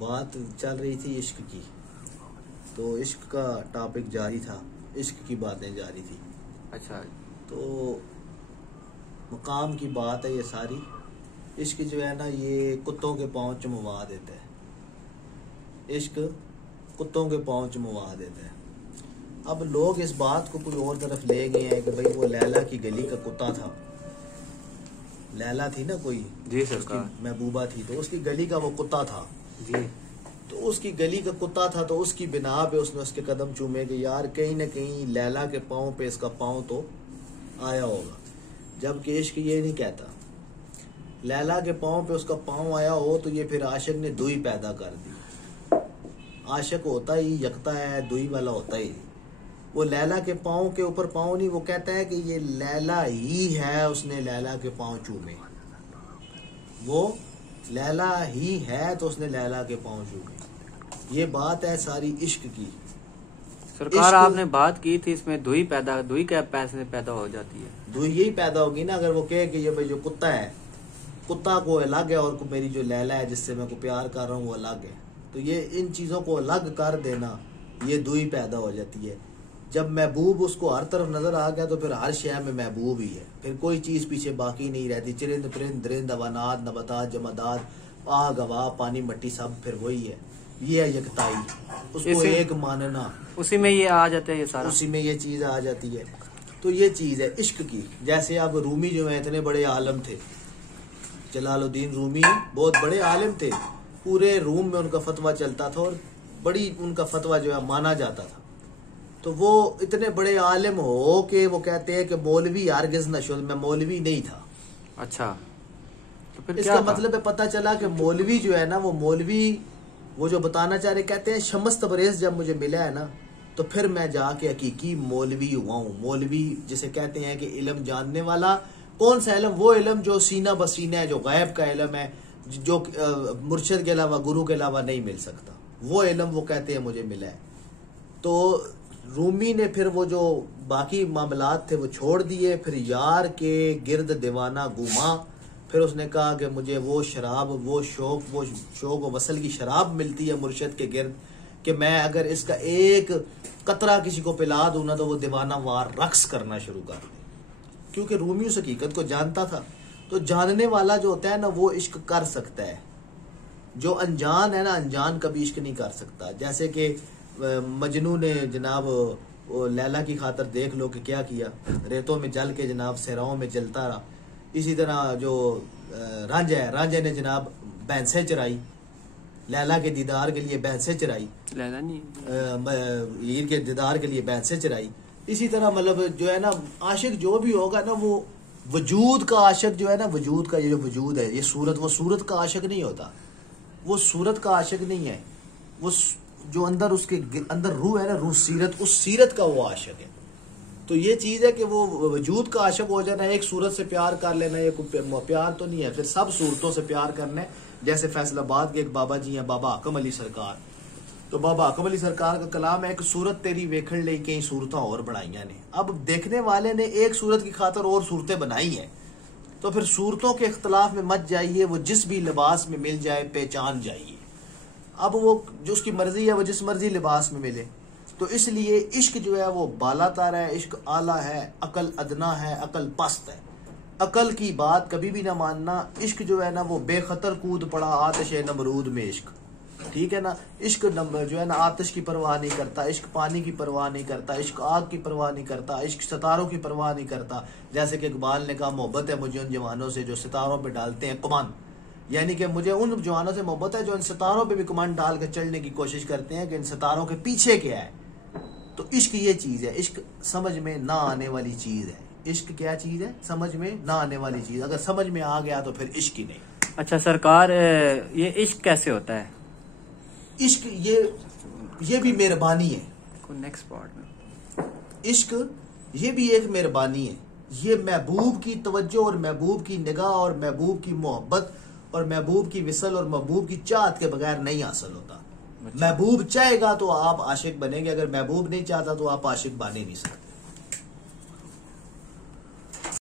बात चल रही थी इश्क की, तो इश्क का टॉपिक जारी था, इश्क की बातें जारी थी। अच्छा, तो मकाम की बात है ये सारी। इश्क जो है ना, ये कुत्तों के पाँव चुमवा देता है। इश्क कुत्तों के पाँव चुमवा देता है। अब लोग इस बात को कोई और तरफ ले गए हैं कि भाई वो लैला की गली का कुत्ता था। लैला थी ना कोई, जी उसकी सरकार, महबूबा थी, तो उसकी गली का वो कुत्ता था। जी। तो उसकी गली का कुत्ता था, तो उसकी बिना पे उसने उसके कदम चूमे कि यार कहीं ना कहीं लैला के पाँव पे इसका पाँव तो आया होगा। जबकि इश्क ये नहीं कहता। लैला के पाँव पे उसका पाँव आया हो तो ये फिर आशिक ने दुई पैदा कर दी। आशिक होता ही यकता है, दुई वाला होता ही। वो लैला के पाँव के ऊपर पाँव नहीं, वो कहता है कि ये लैला ही है, उसने लैला के पाँव चूमे। वो लैला ही है तो उसने लैला के पाँव चूमे। ये बात है सारी इश्क की। सरकार आपने बात की थी इसमें दुई क्या पैसे पैदा हो जाती है। दुई यही पैदा होगी ना, अगर वो कहे कि ये भाई जो कुत्ता है, कुत्ता को अलग है और मेरी जो लैला है जिससे मैं को प्यार कर रहा हूँ वो अलग है। तो ये इन चीज़ों को अलग कर देना, ये दुई पैदा हो जाती है। जब महबूब उसको हर तरफ नजर आ गया तो फिर हर शय में महबूब ही है, फिर कोई चीज़ पीछे बाकी नहीं रहती। चिरिंद परिंद दरिंद अवानात नबतात जमादात आग हवा पानी मट्टी सब फिर वही है। ये है यकताई, उसको एक मानना, उसी में ये आ जाते हैं, ये सारा उसी में ये चीज़ आ जाती है। तो ये चीज़ है इश्क की। जैसे अब रूमी जो है इतने बड़े आलम थे, जलालुद्दीन रूमी बहुत बड़े आलिम थे, पूरे रूम में उनका फतवा चलता था और बड़ी उनका फतवा जो है माना जाता था। तो वो इतने बड़े आलिम हो के वो कहते हैं कि मौलवी हरगिज़ न शुद, मैं मौलवी नहीं था। अच्छा, तो फिर इसका मतलब है पता चला कि मौलवी जो है ना, वो मौलवी वो जो बताना चाह रहे, कहते हैं शम्स तबरेज जब मुझे मिला है ना तो फिर मैं जाके हकीकी मौलवी हुआ हूँ। मौलवी जिसे कहते हैं कि इल्म जानने वाला। कौन सा इल्म? वो इल्म जो सीना बसीना है, जो गैब का इल्म है, जो मुर्शिद के अलावा गुरु के अलावा नहीं मिल सकता। वो इल्म वो कहते हैं मुझे मिला है। तो रूमी ने फिर वो जो बाकी मामलात थे वो छोड़ दिए, फिर यार के गिर्द दीवाना घूमा। फिर उसने कहा कि मुझे वो शराब, वो शौक व वसल की शराब मिलती है मुर्शिद के गिर्द, कि मैं अगर इसका एक कतरा किसी को पिला दूं ना तो वो दीवाना वार रक्स करना शुरू कर दे। क्योंकि रूमी उस हकीकत को जानता था। तो जानने वाला जो होता है ना वो इश्क कर सकता है। जो अनजान है ना, अनजान कभी इश्क नहीं कर सकता। जैसे कि मजनू ने जनाब लैला की खातर देख लो कि क्या किया, रेतों में जल के जनाब सहराओं में जलता रहा। इसी तरह जो रांझा ने जनाब भैंसें चराई, लैला के दीदार के लिए भैंसें चराई, लैला नहीं हीर के दीदार के लिए भैंसें चराई। इसी तरह मतलब जो है ना, आशिक जो भी होगा ना, वो वजूद का आशिक जो है ना, वजूद का ये जो वजूद है, ये सूरत, वो सूरत का आशिक नहीं होता। वो सूरत का आशिक नहीं है, वो जो अंदर उसके अंदर रूह है ना, रूह सीरत, उस सीरत का वो आशिक है। तो ये चीज़ है कि वो वजूद का आशिक हो जाना, एक सूरत से प्यार कर लेना, ये प्यार तो नहीं है। फिर सब सूरतों से प्यार करना है। जैसे फैसलाबाद के एक बाबा जी हैं, बाबा हकम अली सरकार। तो बाबा हकम अली सरकार का कलाम है, एक सूरत तेरी वेखण ले कई सूरतां और बनाइयां ने। अब देखने वाले ने एक सूरत की खातर और सूरतें बनाई हैं, तो फिर सूरतों के इख्तलाफ में मत जाइए, वो जिस भी लिबास में मिल जाए पहचान जाइए। अब वो जो उसकी मर्जी है वो जिस मर्जी लिबास में मिले। तो इसलिए इश्क जो है वो बाला तारा है, इश्क आला है, अकल अदना है, अकल पस्त है। अकल की बात कभी भी ना मानना। इश्क जो है ना वो बेखतर कूद पड़ा आतिश नमरूद में इश्क, ठीक है ना। इश्क नंबर जो है ना आतिश की परवाह नहीं करता, इश्क पानी की परवाह नहीं करता, इश्क आग की परवाह नहीं करता, इश्क सितारों की परवाह नहीं करता। जैसे कि इकबाल ने कहा, मोहब्बत है मुझे उन जवानों से जो सितारों पे डालते हैं कमान। यानी कि मुझे उन जवानों से मोहब्बत है जो इन सितारों पे भी कमान डाल कर चढ़ने की कोशिश करते हैं कि इन सितारों के पीछे क्या है। तो इश्क ये चीज़ है, इश्क समझ में ना आने वाली चीज़ है। इश्क क्या चीज़ है? समझ में ना आने वाली चीज़। अगर समझ में आ गया तो फिर इश्क ही नहीं। अच्छा सरकार, ये इश्क कैसे होता है? इश्क ये भी मेहरबानी है। नेक्स्ट पार्ट में इश्क ये भी एक मेहरबानी है। ये महबूब की तवज्जो और महबूब की निगाह और महबूब की मोहब्बत और महबूब की विसल और महबूब की चाहत के बगैर नहीं हासिल होता। महबूब चाहेगा तो आप आशिक बनेंगे, अगर महबूब नहीं चाहता तो आप आशिक बने नहीं सकते।